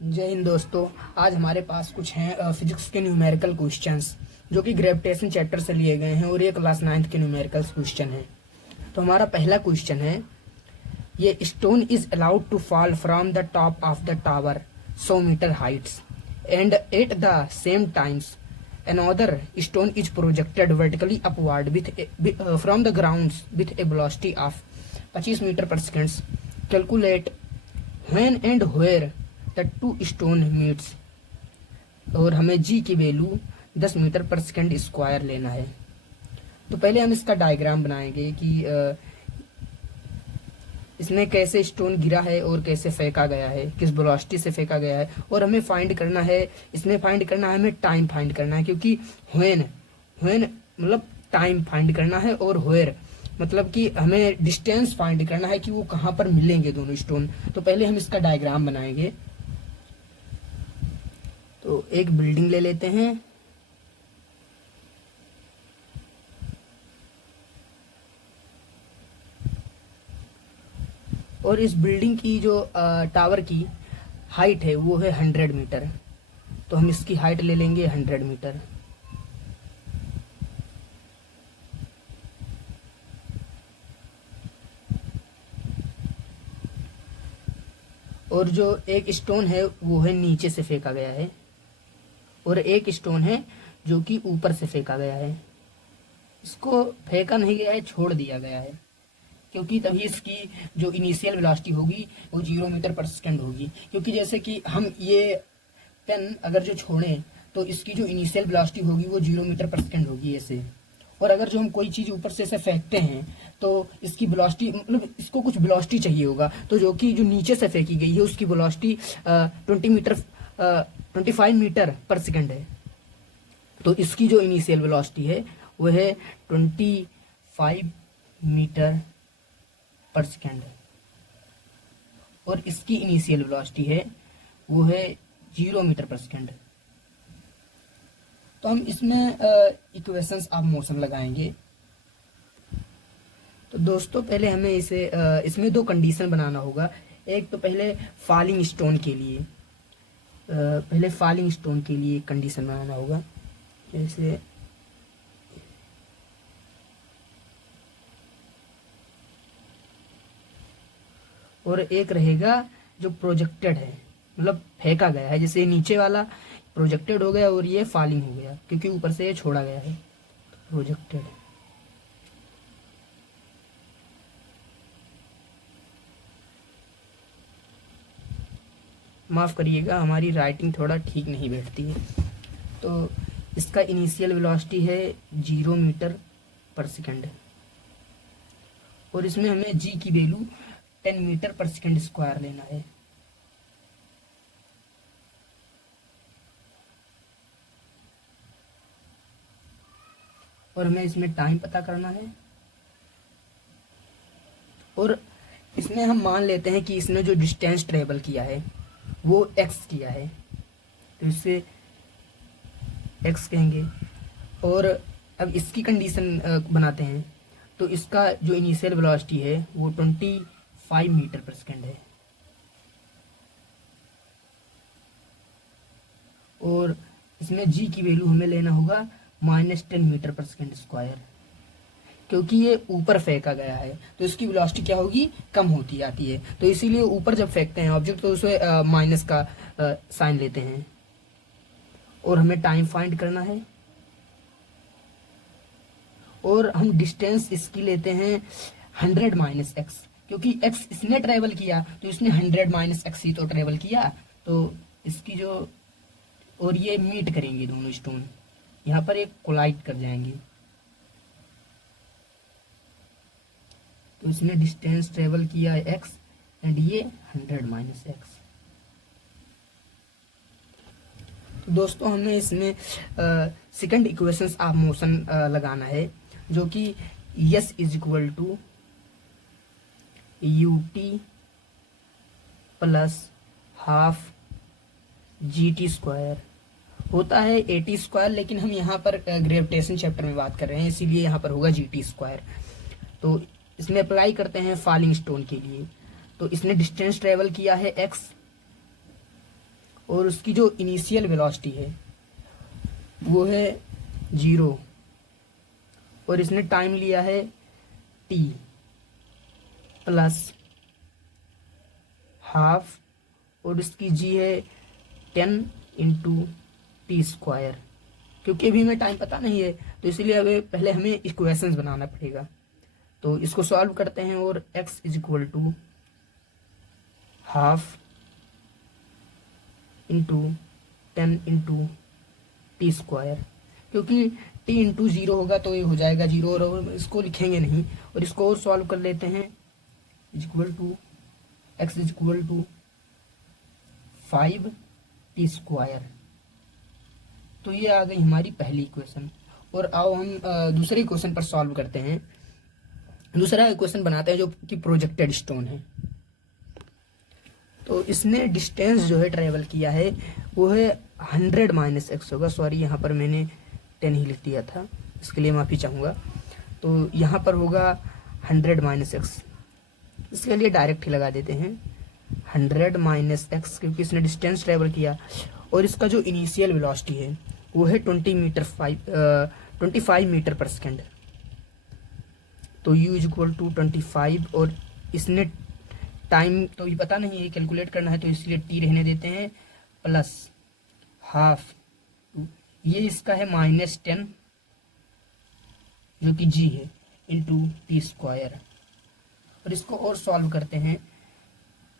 जय हिंद दोस्तों। आज हमारे पास कुछ हैं फिजिक्स के न्यूमेरिकल क्वेश्चंस जो कि ग्रेविटेशन चैप्टर से लिए गए हैं और ये क्लास 9th के न्यूमेरिकल क्वेश्चन हैं। तो हमारा पहला क्वेश्चन है, ये stone is allowed to fall from the top of the tower 100 meter heights and at the same times another stone is projected vertically upward from the ground with a velocity of 25 meter per second. Calculate when and where the two stone meets. और हमें g की value 10 metre पर second square लेना है। तो पहले हम इसका डायग्राम बनाएंगे कि इसमें कैसे स्टोन गिरा है और कैसे फेंका गया है, किस वेलोसिटी से फेंका गया है, और हमें फाइंड करना है, इसमें फाइंड करना है, हमें टाइम फाइंड करना है, क्योंकि व्हेन मतलब टाइम फाइंड करना है और वेयर मतलब कि हमें डिस्टेंस फाइंड करना है कि वो कहाँ पर मिलेंगे दोनों स्टोन। तो पहले हम इसका डायग्राम बनाएंगे। तो एक बिल्डिंग ले लेते हैं, और इस बिल्डिंग की जो टावर की हाइट है वो है 100 मीटर। तो हम इसकी हाइट ले लेंगे 100 मीटर। और जो एक स्टोन है वो है नीचे से फेंका गया है, और एक स्टोन है जो कि ऊपर से फेंका गया है। इसको फेंका नहीं गया है, छोड़ दिया गया है, क्योंकि तभी इसकी जो इनिशियल वेलोसिटी होगी वो 0 मीटर पर सेकेंड होगी। क्योंकि जैसे कि हम ये पेन अगर जो छोड़ें तो इसकी जो इनिशियल वेलोसिटी होगी वो 0 मीटर पर सेकेंड होगी ऐसे। और अगर जो हम कोई चीज़ ऊपर से ऐसे फेंकते हैं तो इसकी वेलोसिटी मतलब इसको कुछ वेलोसिटी चाहिए होगा, तो जो कि जो नीचे से फेंकी गई है उसकी वेलोसिटी 25 मीटर पर सेकेंड है। तो इसकी जो इनिशियल वेलोसिटी है वो है 25 मीटर पर सेकेंड, और इसकी इनिशियल वेलोसिटी है वो है 0 मीटर पर सेकेंड। तो हम इसमें इक्वेशंस ऑफ मोशन लगाएंगे। तो दोस्तों पहले हमें इसमें दो कंडीशन बनाना होगा। एक तो पहले फॉलिंग स्टोन के लिए कंडीशन बनाना होगा, जैसे और एक रहेगा जो प्रोजेक्टेड है, मतलब फेंका गया है। जैसे नीचे वाला प्रोजेक्टेड हो गया और ये फॉलिंग हो गया क्योंकि ऊपर से ये छोड़ा गया है, प्रोजेक्टेड। माफ करिएगा, हमारी राइटिंग थोड़ा ठीक नहीं बैठती है। तो इसका इनिशियल वेलोसिटी है 0 मीटर पर सेकेंड, और इसमें हमें जी की वैल्यू 10 मीटर पर सेकेंड स्क्वायर लेना है। और हमें इसमें टाइम पता करना है, और इसमें हम मान लेते हैं कि इसने जो डिस्टेंस ट्रेवल किया है वो x किया है, तो इससे x कहेंगे। और अब इसकी कंडीशन बनाते हैं। तो इसका जो इनिशियल वेलोसिटी है वो 25 मीटर पर सेकेंड है, और इसमें g की वैल्यू हमें लेना होगा -10 मीटर पर सेकेंड स्क्वायर, क्योंकि ये ऊपर फेंका गया है तो इसकी वेलोसिटी क्या होगी, कम होती जाती है। तो इसीलिए ऊपर जब फेंकते हैं ऑब्जेक्ट तो उसे माइनस का साइन लेते हैं। और हमें टाइम फाइंड करना है, और हम डिस्टेंस इसकी लेते हैं 100 माइनस एक्स, क्योंकि x इसने ट्रेवल किया तो इसने 100 माइनस एक्स ही तो ट्रेवल किया। तो इसकी जो, और ये मीट करेंगे दोनों स्टोन, यहाँ पर एक कोलाइड कर जाएंगे। तो इसने डिस्टेंस ट्रेवल किया है x एंड ये 100 माइनस एक्स। तो दोस्तों हमें इसमें सेकंड इक्वेशंस ऑफ मोशन लगाना है, जो कि s is equal to ut plus half gt square होता है 80 स्क्वायर, लेकिन हम यहाँ पर ग्रेविटेशन चैप्टर में बात कर रहे हैं इसीलिए यहाँ पर होगा gt स्क्वायर। तो इसमें अप्लाई करते हैं फॉलिंग स्टोन के लिए। तो इसने डिस्टेंस ट्रेवल किया है x, और उसकी जो इनिशियल वेलोसिटी है वो है 0 और इसने टाइम लिया है t प्लस हाफ और इसकी g है 10 इंटू टी स्क्वायर। क्योंकि अभी हमें टाइम पता नहीं है तो इसलिए अभी पहले हमें इक्वेशंस बनाना पड़ेगा। तो इसको सॉल्व करते हैं और x is equal to half into 10 into t square, क्योंकि t इंटू 0 होगा तो ये हो जाएगा 0 और इसको लिखेंगे नहीं। और इसको और सॉल्व कर लेते हैं, is equal to x is equal to 5 t square. तो ये आ गई हमारी पहली इक्वेशन। और आओ हम दूसरे इक्वेशन पर सॉल्व करते हैं। दूसरा इक्वेशन बनाते हैं जो कि प्रोजेक्टेड स्टोन है। तो इसने डिस्टेंस जो है ट्रेवल किया है वो है 100 माइनस एक्स होगा। सॉरी, यहाँ पर मैंने 10 ही लिख दिया था, इसके लिए माफ़ी चाहूँगा। तो यहाँ पर होगा 100 माइनस एक्स, इसके लिए डायरेक्ट ही लगा देते हैं 100 माइनस एक्स, क्योंकि इसने डिस्टेंस ट्रेवल किया। और इसका जो इनिशियल वेलोसिटी है वो है 25 मीटर पर सेकेंड। तो u इज इक्वल टू 25 और इसने टाइम तो ये पता नहीं है, कैलकुलेट करना है तो इसलिए t रहने देते हैं प्लस हाफ, ये इसका है -10 जो कि g है इंटू टी स्क्वायर। और इसको और सॉल्व करते हैं,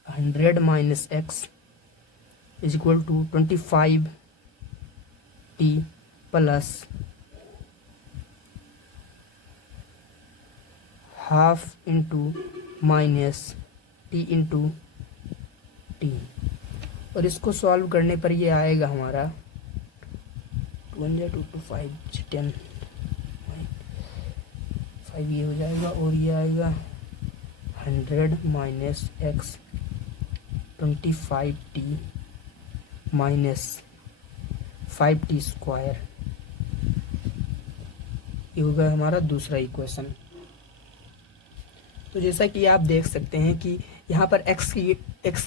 100 minus x is equal to 25 t plus half into minus t into t. और इसको सॉल्व करने पर ये आएगा हमारा 2 2 2 5 10 5 ये हो जाएगा और ये आएगा 100 minus x 25 t minus 5 t square. ये होगा हमारा दूसरा इक्वेशन। तो जैसा कि आप देख सकते हैं कि यहाँ पर x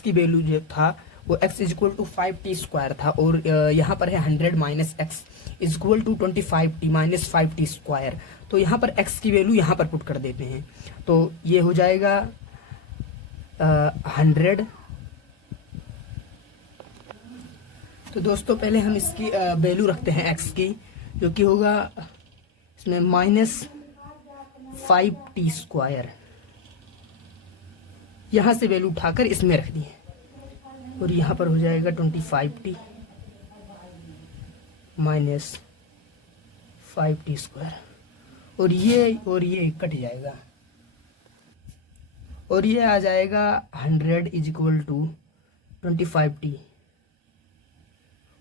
की वैल्यू जो था वो x is equal to 5 t square था और यहाँ पर है 100 minus x is equal to 25 t minus 5 t square. तो यहाँ पर x की वैल्यू यहाँ पर पुट कर देते हैं तो ये हो जाएगा 100। तो दोस्तों पहले हम इसकी वैल्यू रखते हैं x की, जो कि होगा इसमें -5 टी स्क्वायर। यहाँ से वैल्यू उठाकर इसमें रख दी है और यहाँ पर हो जाएगा 25 टी माइनस 5 टी स्क्वायर और ये कट जाएगा और ये आ जाएगा 100 इज इक्वल टू 25 टी।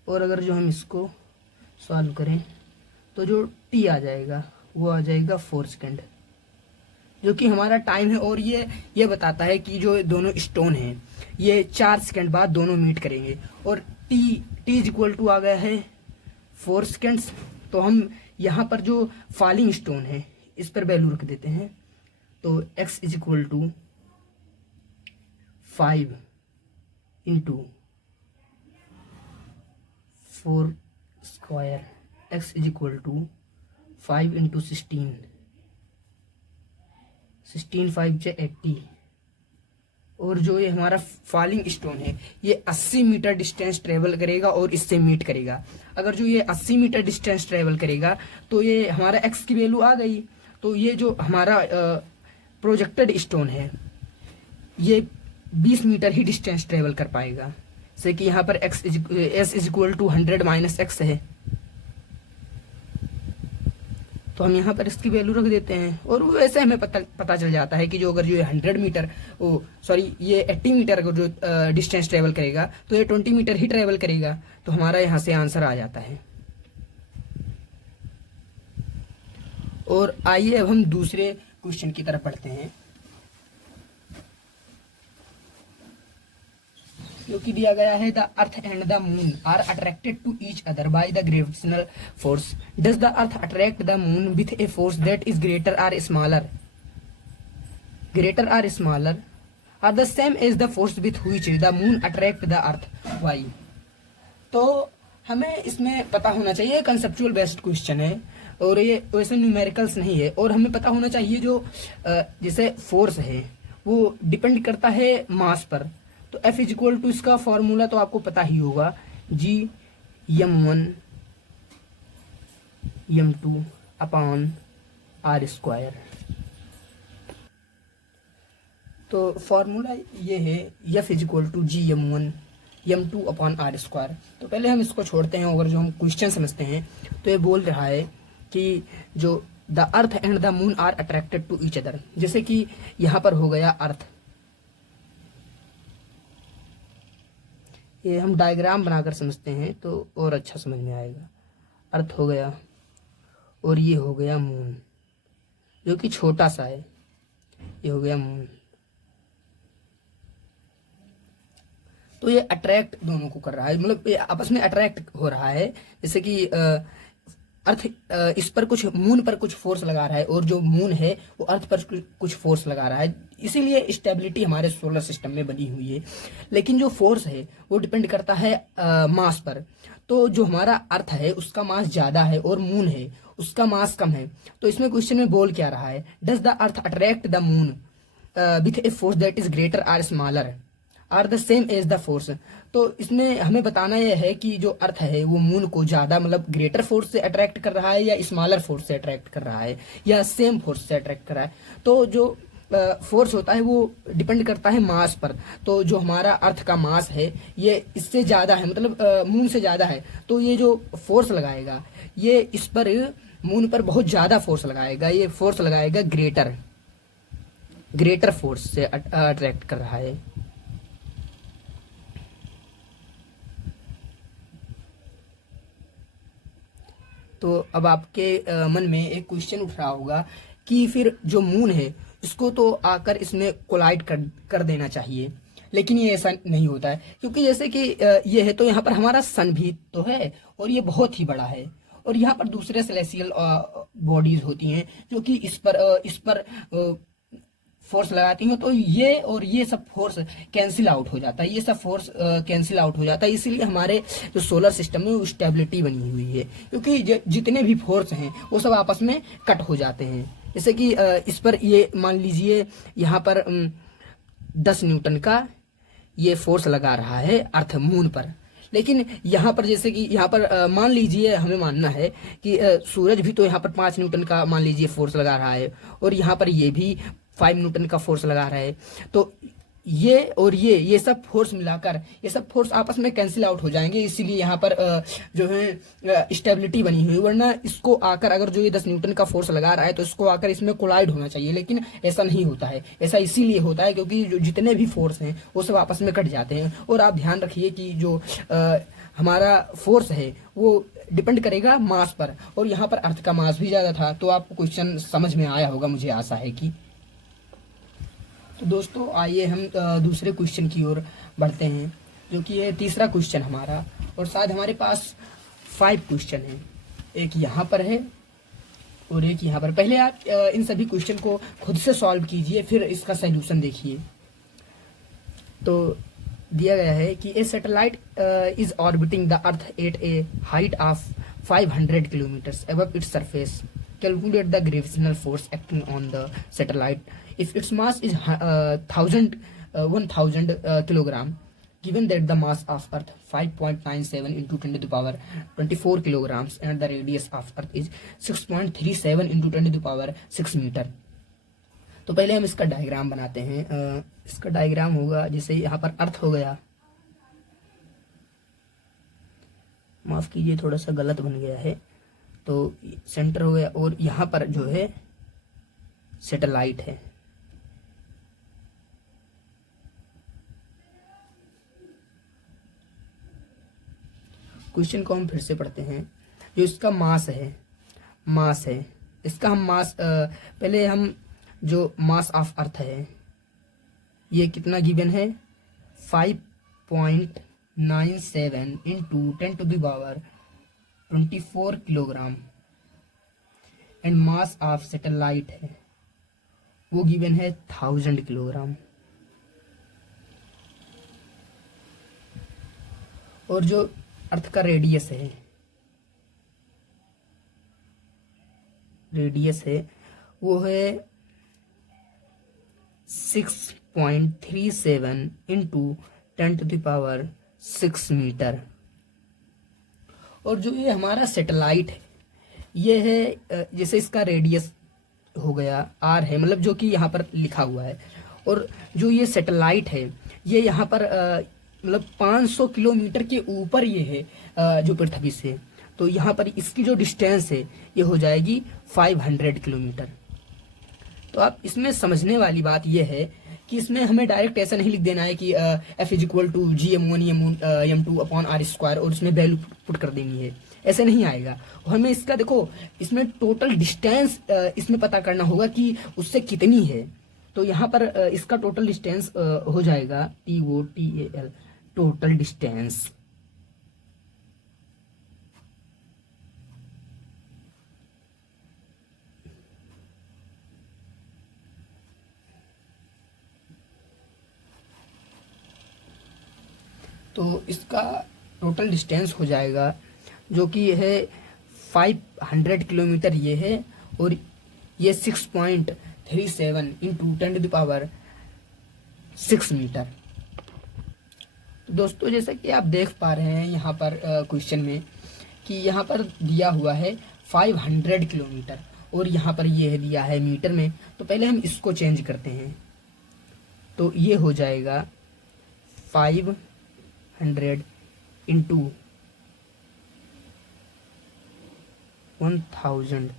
और अगर जो हम इसको सॉल्व करें तो जो टी आ जाएगा वो आ जाएगा 4 सेकेंड, जो कि हमारा टाइम है। और ये बताता है कि जो दोनों स्टोन हैं ये 4 सेकेंड बाद दोनों मीट करेंगे। और टी इज इक्वल टू आ गया है 4 सेकेंड्स। तो हम यहाँ पर जो फॉलिंग स्टोन है इस पर वैल्यू रख देते हैं। तो x is equal to 5 into 4 square, x is equal to 5 into 16 5 से 80। और जो ये हमारा फॉलिंग स्टोन है ये 80 मीटर डिस्टेंस ट्रेवल करेगा और इससे मीट करेगा। अगर जो ये 80 मीटर डिस्टेंस ट्रेवल करेगा तो ये हमारा x की वैल्यू आ गई। तो ये जो हमारा प्रोजेक्टेड स्टोन है ये 20 मीटर ही डिस्टेंस ट्रेवल कर पाएगा, जैसे कि यहाँ पर s is equal to 100 minus x है। तो हम यहाँ पर इसकी वैल्यू रख देते हैं और वैसे हमें पता चल जाता है कि जो अगर जो 100 मीटर ये 80 मीटर का जो डिस्टेंस ट्रेवल करेगा तो ये 20 मीटर ही ट्रेवल करेगा। तो हमारा यहाँ से आंसर आ जाता है। और आइए अब हम दूसरे क्वेश्चन की तरफ पढ़ते हैं, जो कि दिया गया है the earth and the moon are attracted to each other by the gravitational force. Does the earth attract the moon with a force that is greater or smaller or the same as the force with which the moon attract the earth? Why? तो हमें इसमें पता होना चाहिए, conceptual based question है और ये वैसे न्यूमेरिकल्स नहीं है। और हमें पता होना चाहिए जो जैसे फोर्स है वो डिपेंड करता है मास पर। तो F इज इक्वल टू इसका फॉर्मूला तो आपको पता ही होगा, G m1 m2 upon r square. तो फॉर्मूला ये है F is equal to G m1 m2 upon r square. तो पहले हम इसको छोड़ते हैं और जो हम क्वेश्चन समझते हैं तो ये बोल रहा है कि जो the earth and the moon are attracted to each other. जैसे कि यहाँ पर हो गया अर्थ, ये हम डायग्राम बनाकर समझते हैं तो और अच्छा समझ में आएगा। अर्थ हो गया और ये हो गया मून जो कि छोटा सा है, ये हो गया मून। तो ये अट्रैक्ट दोनों को कर रहा है, मतलब ये आपस में अट्रैक्ट हो रहा है। जैसे कि अर्थ इस पर कुछ, मून पर कुछ फोर्स लगा रहा है और जो मून है वो अर्थ पर कुछ फोर्स लगा रहा है, इसीलिए स्टेबिलिटी हमारे सोलर सिस्टम में बनी हुई है। लेकिन जो फोर्स है वो डिपेंड करता है मास पर। तो जो हमारा अर्थ है उसका मास ज्यादा है और मून है उसका मास कम है। तो इसमें क्वेश्चन में बोल क्या रहा है, does the earth attract the moon with a force that is greater or smaller or the same as the force. तो इसमें हमें बताना यह है कि जो अर्थ है वो मून को ज्यादा, मतलब ग्रेटर फोर्स से अट्रैक्ट कर रहा है या स्मॉलर फोर्स से अट्रैक्ट कर रहा है या सेम फोर्स से अट्रैक्ट कर रहा है। तो जो फोर्स होता है वो डिपेंड करता है मास पर। तो जो हमारा अर्थ का मास है ये इससे ज्यादा है, मतलब मून से ज्यादा है, तो ये जो फोर्स लगाएगा ये इस पर, मून पर बहुत ज्यादा फोर्स लगाएगा। ये फोर्स लगाएगा ग्रेटर फोर्स से अट्रैक्ट कर रहा है। तो अब आपके मन में एक क्वेश्चन उठ रहा होगा कि फिर जो मून है इसको तो आकर इसमें कोलाइड कर देना चाहिए, लेकिन ये ऐसा नहीं होता है। क्योंकि जैसे कि ये है तो यहाँ पर हमारा सन भी तो है और ये बहुत ही बड़ा है, और यहाँ पर दूसरे सेलेस्टियल बॉडीज होती हैं जो कि इस पर फोर्स लगाती हैं। तो ये और ये सब फोर्स कैंसिल आउट हो जाता है, ये सब फोर्स कैंसिल आउट हो जाता है। इसीलिए हमारे जो सोलर सिस्टम में वो स्टेबिलिटी बनी हुई है, क्योंकि जितने भी फोर्स हैं वो सब आपस में कट हो जाते हैं। जैसे कि इस पर ये मान लीजिए यहाँ पर 10 न्यूटन का ये फोर्स लगा रहा है अर्थ मून पर, लेकिन यहाँ पर जैसे कि यहाँ पर मान लीजिए, हमें मानना है कि सूरज भी तो यहाँ पर 5 न्यूटन का मान लीजिए फोर्स लगा रहा है और यहाँ पर ये भी 5 न्यूटन का फोर्स लगा रहा है। तो ये और ये सब फोर्स मिलाकर ये सब फोर्स आपस में कैंसिल आउट हो जाएंगे। इसीलिए यहाँ पर जो है स्टेबिलिटी बनी हुई, वरना इसको आकर अगर जो ये 10 न्यूटन का फोर्स लगा रहा है तो इसको आकर इसमें कोलाइड होना चाहिए, लेकिन ऐसा नहीं होता है। ऐसा इसीलिए होता है क्योंकि जो जितने भी फोर्स हैं वो सब आपस में कट जाते हैं। और आप ध्यान रखिए कि जो हमारा फोर्स है वो डिपेंड करेगा मास पर, और यहाँ पर अर्थ का मास भी ज्यादा था। तो आपको क्वेश्चन समझ में आया होगा, मुझे आशा है कि। तो दोस्तों आइए हम दूसरे क्वेश्चन की ओर बढ़ते हैं, जो कि है तीसरा क्वेश्चन हमारा। और शायद हमारे पास 5 क्वेश्चन हैं, एक यहाँ पर है और एक यहाँ पर। पहले आप इन सभी क्वेश्चन को खुद से सॉल्व कीजिए, फिर इसका सॉल्यूशन देखिए। तो दिया गया है कि a satellite is orbiting the earth at a height of 500 kilometres above its surface. Calculate the gravitational force acting on the satellite if its mass is 1000 kilogram, given that the mass of Earth 5.97 into 10 to the power 24 kilograms and the radius of Earth is 6.37 into 10 to the power 6 meter। तो पहले हम इसका diagram बनाते हैं। इसका diagram होगा जैसे यहाँ पर अर्थ हो गया, माफ कीजिए थोड़ा सा गलत बन गया है, तो सेंटर हो गया और यहाँ पर जो है सैटेलाइट है। क्वेश्चन को हम फिर से पढ़ते हैं। जो इसका मास है इसका हम मास पहले हम जो मास ऑफ अर्थ है ये कितना गिवन है 5.97 into 10 to the power 24 kilogram, and mass of satellite है वो गिवन है 1000 किलोग्राम। और जो अर्थ का रेडियस है वो है 6.37 इंटू 10⁶ मीटर। और जो ये हमारा सैटेलाइट है ये है जैसे इसका रेडियस हो गया आर है, मतलब जो कि यहाँ पर लिखा हुआ है, और जो ये सैटेलाइट है ये यहाँ पर मतलब 500 किलोमीटर के ऊपर ये है जो पृथ्वी से। तो यहाँ पर इसकी जो डिस्टेंस है ये हो जाएगी 500 किलोमीटर। तो आप इसमें समझने वाली बात यह है कि इसमें हमें डायरेक्ट ऐसा नहीं लिख देना है कि F=GM1 M2/R² और इसमें वैल्यू पुट कर देनी है, ऐसे नहीं आएगा। हमें इसका देखो इसमें टोटल डिस्टेंस इसमें पता करना होगा कि उससे कितनी है। तो यहाँ पर इसका टोटल डिस्टेंस हो जाएगा TOTAL, टोटल डिस्टेंस। तो इसका टोटल डिस्टेंस हो जाएगा जो कि है 500 किलोमीटर ये है, और ये 6.37 इंटू 10⁶ मीटर। तो दोस्तों जैसा कि आप देख पा रहे हैं यहाँ पर क्वेश्चन में कि यहाँ पर दिया हुआ है 500 किलोमीटर और यहाँ पर ये है दिया है मीटर में। तो पहले हम इसको चेंज करते हैं, तो ये हो जाएगा 500 इंटू 1000,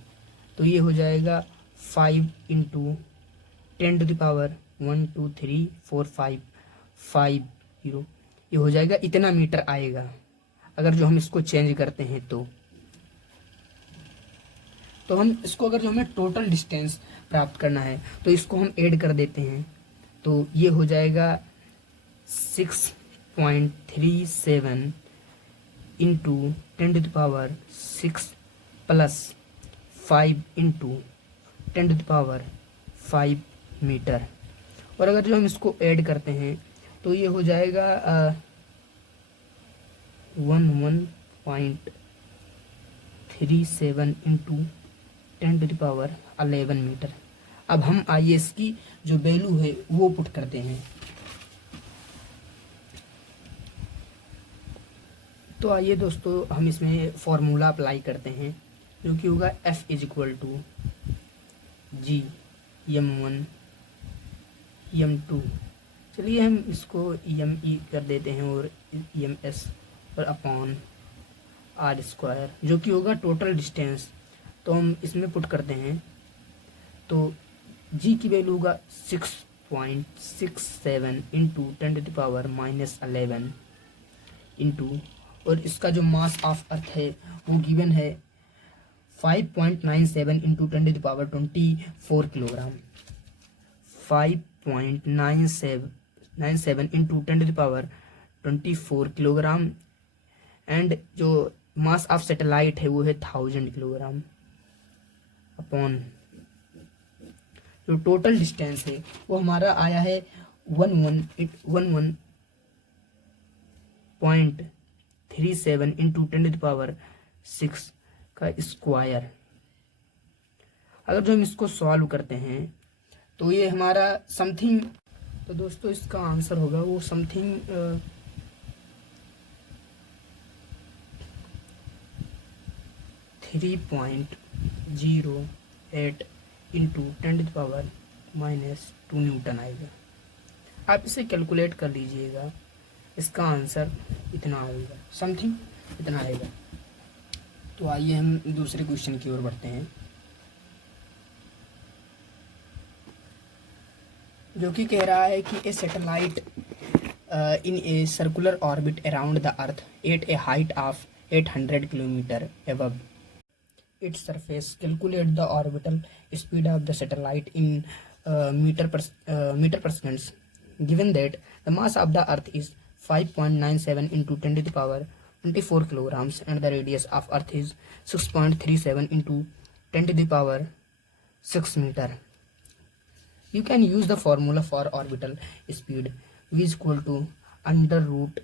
तो ये हो जाएगा 5 इंटू 10⁻1234550, ये हो जाएगा इतना मीटर आएगा अगर जो हम इसको चेंज करते हैं। तो हम इसको अगर जो हमें टोटल डिस्टेंस प्राप्त करना है तो इसको हम ऐड कर देते हैं, तो ये हो जाएगा 6.37 इंटू 10⁶ प्लस 5 इंटू 10⁵ मीटर। और अगर जो हम इसको ऐड करते हैं तो ये हो जाएगा 11.37 इंटू 10⁻11 मीटर। अब हम आइए इसकी जो वैल्यू है वो पुट करते हैं। तो आइए दोस्तों हम इसमें फॉर्मूला अप्लाई करते हैं जो कि होगा F=GM1 M2। चलिए हम इसको EME कर देते हैं और EMS और अपॉन R² जो कि होगा टोटल डिस्टेंस। तो हम इसमें पुट करते हैं, तो G की वैल्यू होगा 6.67 इंटू 10⁻11 इंटू, और इसका जो मास ऑफ अर्थ है वो गिवन है 5.97 into 10⁻24 kilogram. 5.97 into 10⁻24 kilogram, and जो मास ऑफ सैटेलाइट है वो है 1000 किलोग्राम अपॉन जो टोटल डिस्टेंस है वो हमारा आया है 11.37 इंटू 10⁻6 का स्क्वायर। अगर जो हम इसको सॉल्व करते हैं तो ये हमारा समथिंग, तो दोस्तों इसका आंसर होगा वो समथिंग 3.08 इंटू 10⁻² न्यूटन आएगा। आप इसे कैलकुलेट कर लीजिएगा, इसका आंसर इतना आएगा, समथिंग इतना आएगा। तो आइए हम दूसरे क्वेश्चन की ओर बढ़ते हैं जो कि कह रहा है कि a satellite in a circular orbit around the earth at a height of 800 kilometre above its surface. Calculate the orbital speed of the satellite in meter per seconds. Given that the mass of the earth is 5.97 into 10⁻24 kilograms and the radius of earth is 6.37 into 10⁻6 meter. You can use the formula for orbital speed v is equal to under root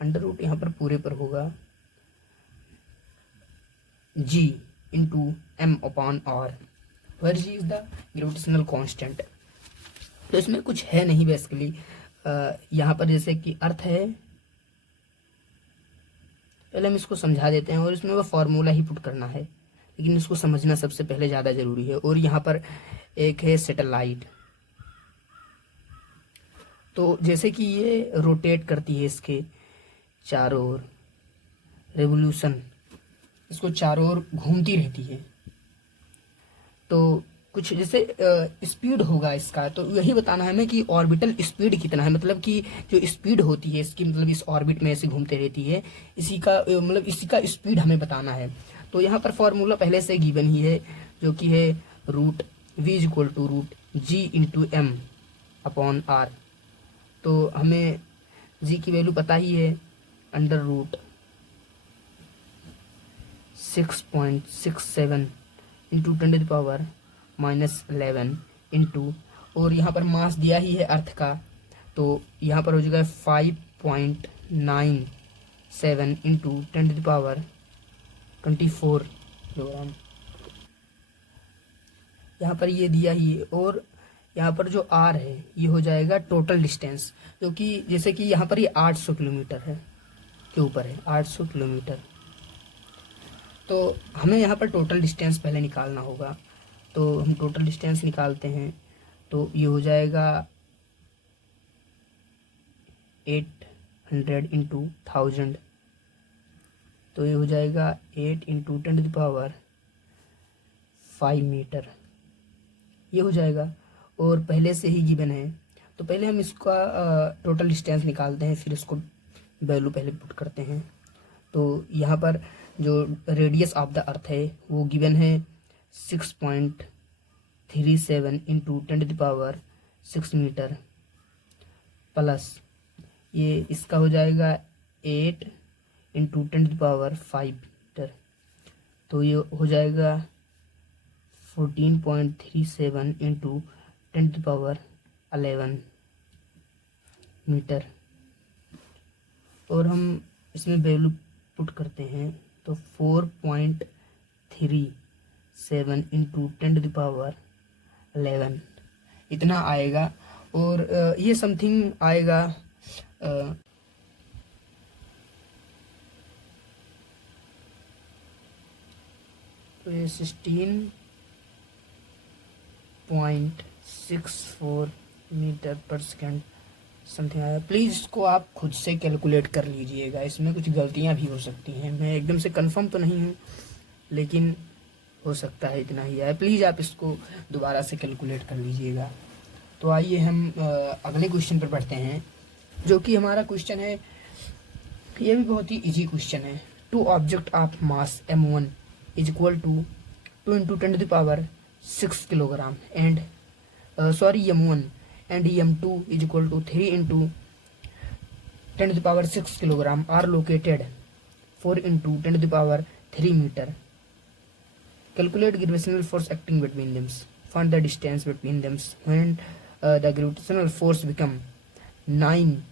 under root यहाँ पर पूरे पर होगा g into m upon r, where g is the gravitational constant. तो इसमें कुछ है नहीं बेसिकली, यहाँ पर जैसे कि अर्थ है, पहले हम इसको समझा देते हैं और इसमें वो फार्मूला ही पुट करना है, लेकिन इसको समझना सबसे पहले ज़्यादा ज़रूरी है। और यहाँ पर एक है सैटेलाइट, तो जैसे कि ये रोटेट करती है इसके चारों ओर, रेवोल्यूशन, इसको चारों ओर घूमती रहती है, तो कुछ जैसे स्पीड होगा इसका, तो यही बताना है हमें कि ऑर्बिटल स्पीड कितना है, मतलब कि जो स्पीड होती है इसकी, मतलब इस ऑर्बिट में ऐसे घूमते रहती है, इसी का मतलब इसी का स्पीड हमें बताना है। तो यहाँ पर फॉर्मूला पहले से गिवन ही है, जो कि है root v is equal to root G into m upon r. तो हमें g की वैल्यू पता ही है, अंडर रूट 6.67 इंटू 10⁻⁻11 इंटू, और यहाँ पर मास दिया ही है अर्थ का, तो यहाँ पर हो जाएगा 5.97 इंटू 10⁻24 किलोग्राम। यहाँ पर ये दिया ही है, और यहाँ पर जो आर है ये हो जाएगा टोटल डिस्टेंस, जो कि जैसे कि यहाँ पर ये 800 किलोमीटर है, के ऊपर है 800 किलोमीटर। तो हमें यहाँ पर टोटल डिस्टेंस पहले निकालना होगा, तो हम टोटल डिस्टेंस निकालते हैं, तो ये हो जाएगा 800 इंटू 1000, तो ये हो जाएगा 8 इंटू 10⁻5 मीटर, ये हो जाएगा। और पहले से ही गिवन है, तो पहले हम इसका टोटल डिस्टेंस निकालते हैं, फिर इसको वैल्यू पहले पुट करते हैं। तो यहाँ पर जो रेडियस ऑफ द अर्थ है वो गिवन है 6.37 इंटू 10⁻6 मीटर, प्लस ये इसका हो जाएगा 8 इंटू 10⁻5 मीटर, तो ये हो जाएगा 14.37 इंटू 10⁻11 मीटर। और हम इसमें वैल्यू पुट करते हैं, तो 4.37 इंटू 10⁻11 इतना आएगा। और ये समथिंग आएगा तो ये 16.64 मीटर पर सेकेंड समथिंग आया। प्लीज़ इसको आप खुद से कैलकुलेट कर लीजिएगा, इसमें कुछ गलतियां भी हो सकती हैं, मैं एकदम से कंफर्म तो नहीं हूँ, लेकिन हो सकता है इतना ही आए। प्लीज़ आप इसको दोबारा से कैलकुलेट कर लीजिएगा। तो आइए हम अगले क्वेश्चन पर बढ़ते हैं, जो कि हमारा क्वेश्चन है, ये भी बहुत ही इजी क्वेश्चन है। Two object of mass m1 is equal to 2 into 10⁻6 kilogram and m1 and m2 is equal to 3 into 10⁻6 kilogram are located 4 into 10⁻3 meter. Calculate gravitational force acting between them. Find the distance between them when the gravitational force become 9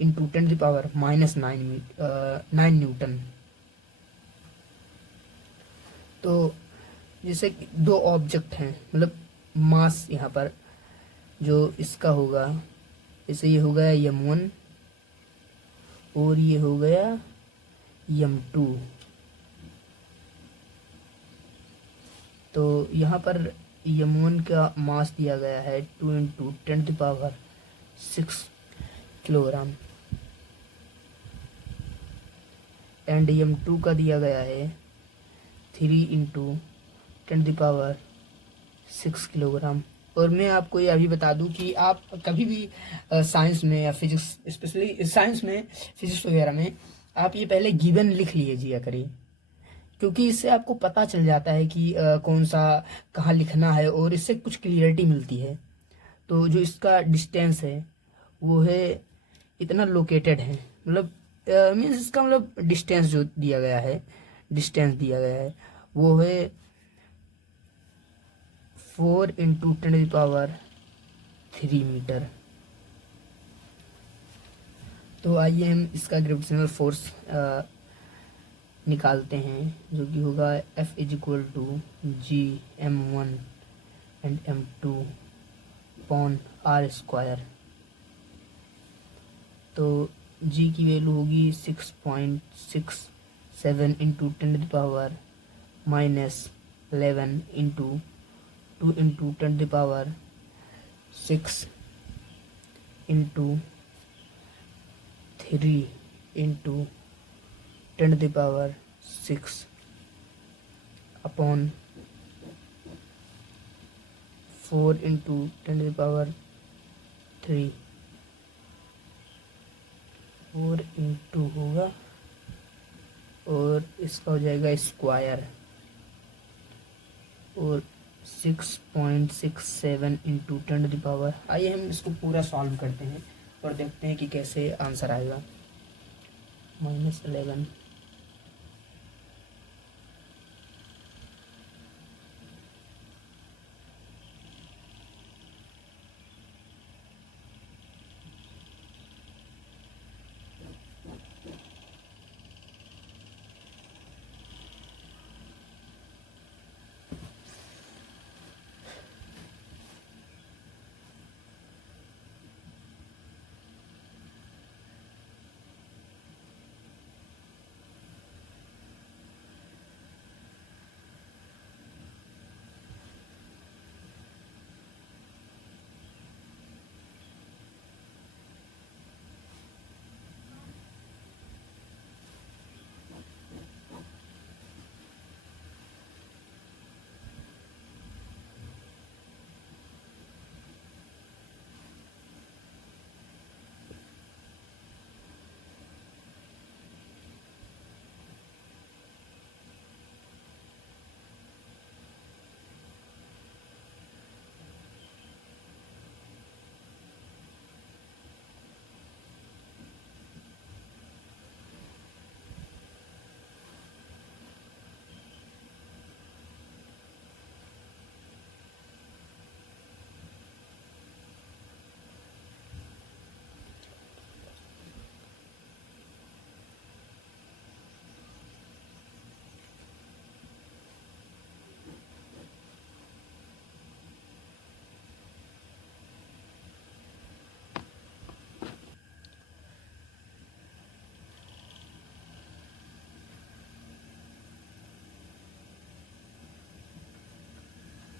into 10⁻⁻9 Newton. तो जैसे दो object हैं, मतलब मास यहाँ पर जो इसका होगा, जैसे ये हो गया m1 और ये हो गया m2, तो यहाँ पर m1 का मास दिया गया है 2 इंटू 10⁻6 किलोग्राम एंड m2 का दिया गया है 3 इंटू 10⁻6 किलोग्राम। और मैं आपको ये अभी बता दूं कि आप कभी भी साइंस में या फिजिक्स, स्पेशली साइंस में, फिजिक्स वगैरह में, आप ये पहले गिवन लिख लीजिए करिए, क्योंकि इससे आपको पता चल जाता है कि कौन सा कहाँ लिखना है, और इससे कुछ क्लियरिटी मिलती है। तो जो इसका डिस्टेंस है वो है इतना लोकेटेड है, मतलब मीन्स इसका मतलब डिस्टेंस जो दिया गया है, डिस्टेंस दिया गया है वो है 4 इंटू 10⁻3 मीटर। तो आइए हम इसका ग्रेविटेशनल फोर्स निकालते हैं, जो कि होगा F is equal to G m1 and m2 upon r square. तो g की वैल्यू होगी 6.67 into 10⁻⁻11 into 2 into 10⁻6 into 3 into 10⁻6 upon 4 into 10⁻3 4 into होगा और इसका हो जाएगा स्क्वायर और 6.67 इंटू 10⁻। आइए हम इसको पूरा सॉल्व करते हैं और देखते हैं कि कैसे आंसर आएगा। -11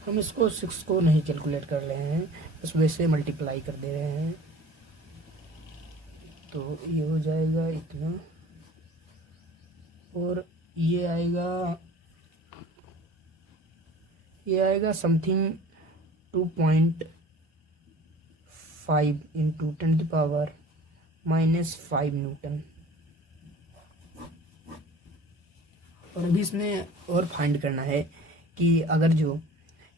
हम इसको 6 को नहीं कैलकुलेट कर रहे हैं, बस वैसे मल्टीप्लाई कर दे रहे हैं। तो ये हो जाएगा इतना और ये आएगा समथिंग 2.5 इंटू 10⁻⁻5 न्यूटन। और अभी इसमें और फाइंड करना है कि अगर जो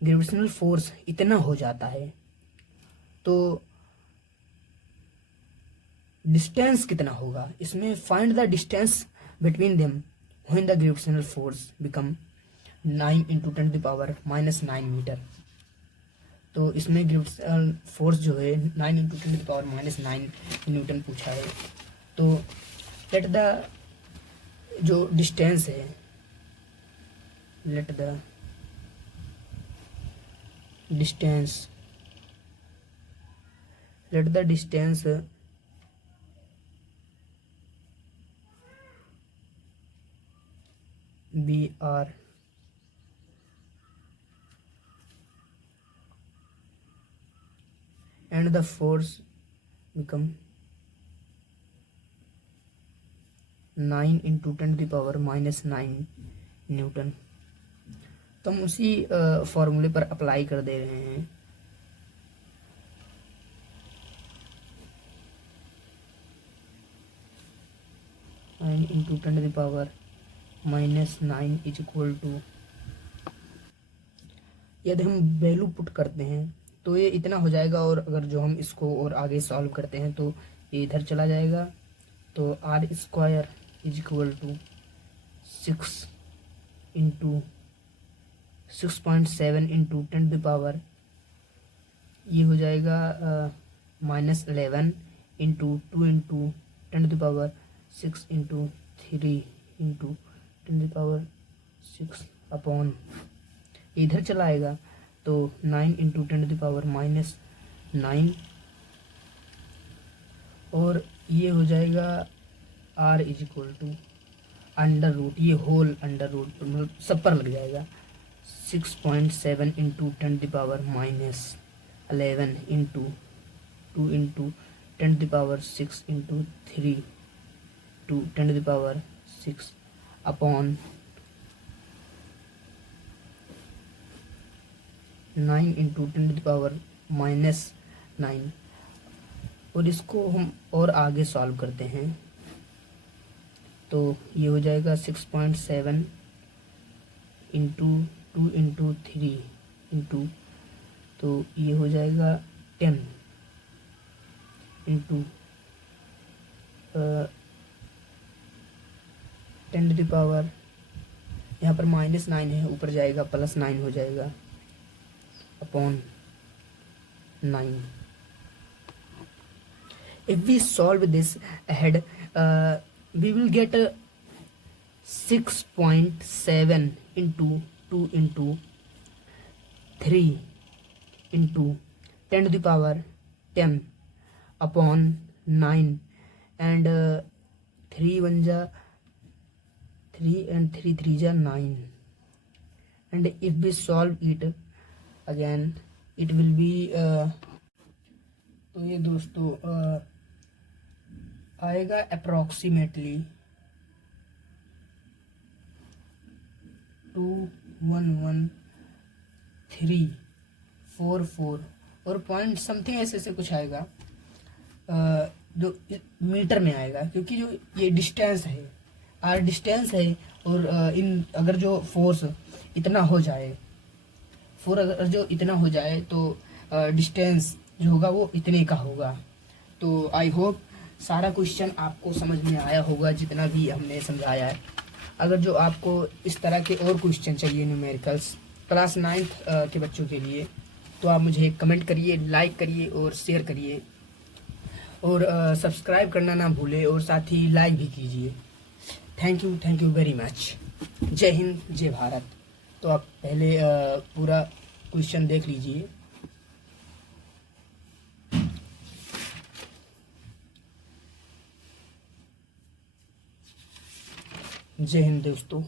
ग्रेविटेशनल फोर्स इतना हो जाता है तो डिस्टेंस कितना होगा। इसमें find the distance between them when the gravitational force become 9 into 10⁻⁻9 metre. तो इसमें ग्रेविटेशनल फोर्स जो है 9 इंटू 10⁻⁻9 न्यूटन पूछा है। तो लेट द जो डिस्टेंस है, let the distance be r and the force become 9 into 10⁻⁻9 Newton. तो हम उसी फॉर्मूले पर अप्लाई कर दे रहे हैं। इंटू 10⁻⁻9 इज इक्वल टू, यदि हम वैल्यू पुट करते हैं तो ये इतना हो जाएगा। और अगर जो हम इसको और आगे सॉल्व करते हैं तो ये इधर चला जाएगा। तो r square is equal to 6 into 6.7 into 10⁻, ये हो जाएगा -11 into 2 into 10 to the power 6 into 3 into 10 to the power 6 upon, इधर चला आएगा तो 9 इंटू 10 टू द पावर -9, और ये हो जाएगा r is equal to under root, ये होल अंडर रूट मतलब सब पर लग जाएगा, 6.7 into 10 to the power -11 into 2 into 10 to the power 6 into 3 to 10 to the power 6 upon 9 into 10 to the power -9। और इसको हम और आगे सॉल्व करते हैं तो ये हो जाएगा 6.7 इंटू 2 इंटू 3 इंटू, तो ये हो जाएगा 10 इंटू 10 टू द पावर, यहाँ पर -9 है, ऊपर जाएगा +9 हो जाएगा upon 9। If we solve this ahead, we will get 6.7 into 2 into 3 into 10 to the power 10 upon 9, and 3 1 जा 3 and 3 3 जा 9, and if we solve it again it will be तो ये दोस्तों आएगा अप्रॉक्सीमेटली 211344 और पॉइंट समथिंग ऐसे ऐसे कुछ आएगा, जो मीटर में आएगा, क्योंकि जो ये डिस्टेंस है, आर डिस्टेंस है, और इन अगर जो फोर्स इतना हो जाए, अगर जो इतना हो जाए तो डिस्टेंस जो होगा वो इतने का होगा। तो आई होप सारा क्वेश्चन आपको समझ में आया होगा जितना भी हमने समझाया है। अगर जो आपको इस तरह के और क्वेश्चन चाहिए न्यूमेरिकल्स क्लास 9th के बच्चों के लिए, तो आप मुझे कमेंट करिए, लाइक करिए और शेयर करिए, और सब्सक्राइब करना ना भूलें, और साथ ही लाइक भी कीजिए। Thank you very much. जय हिंद, जय भारत। तो आप पहले पूरा क्वेश्चन देख लीजिए। जय हिंद दोस्तों।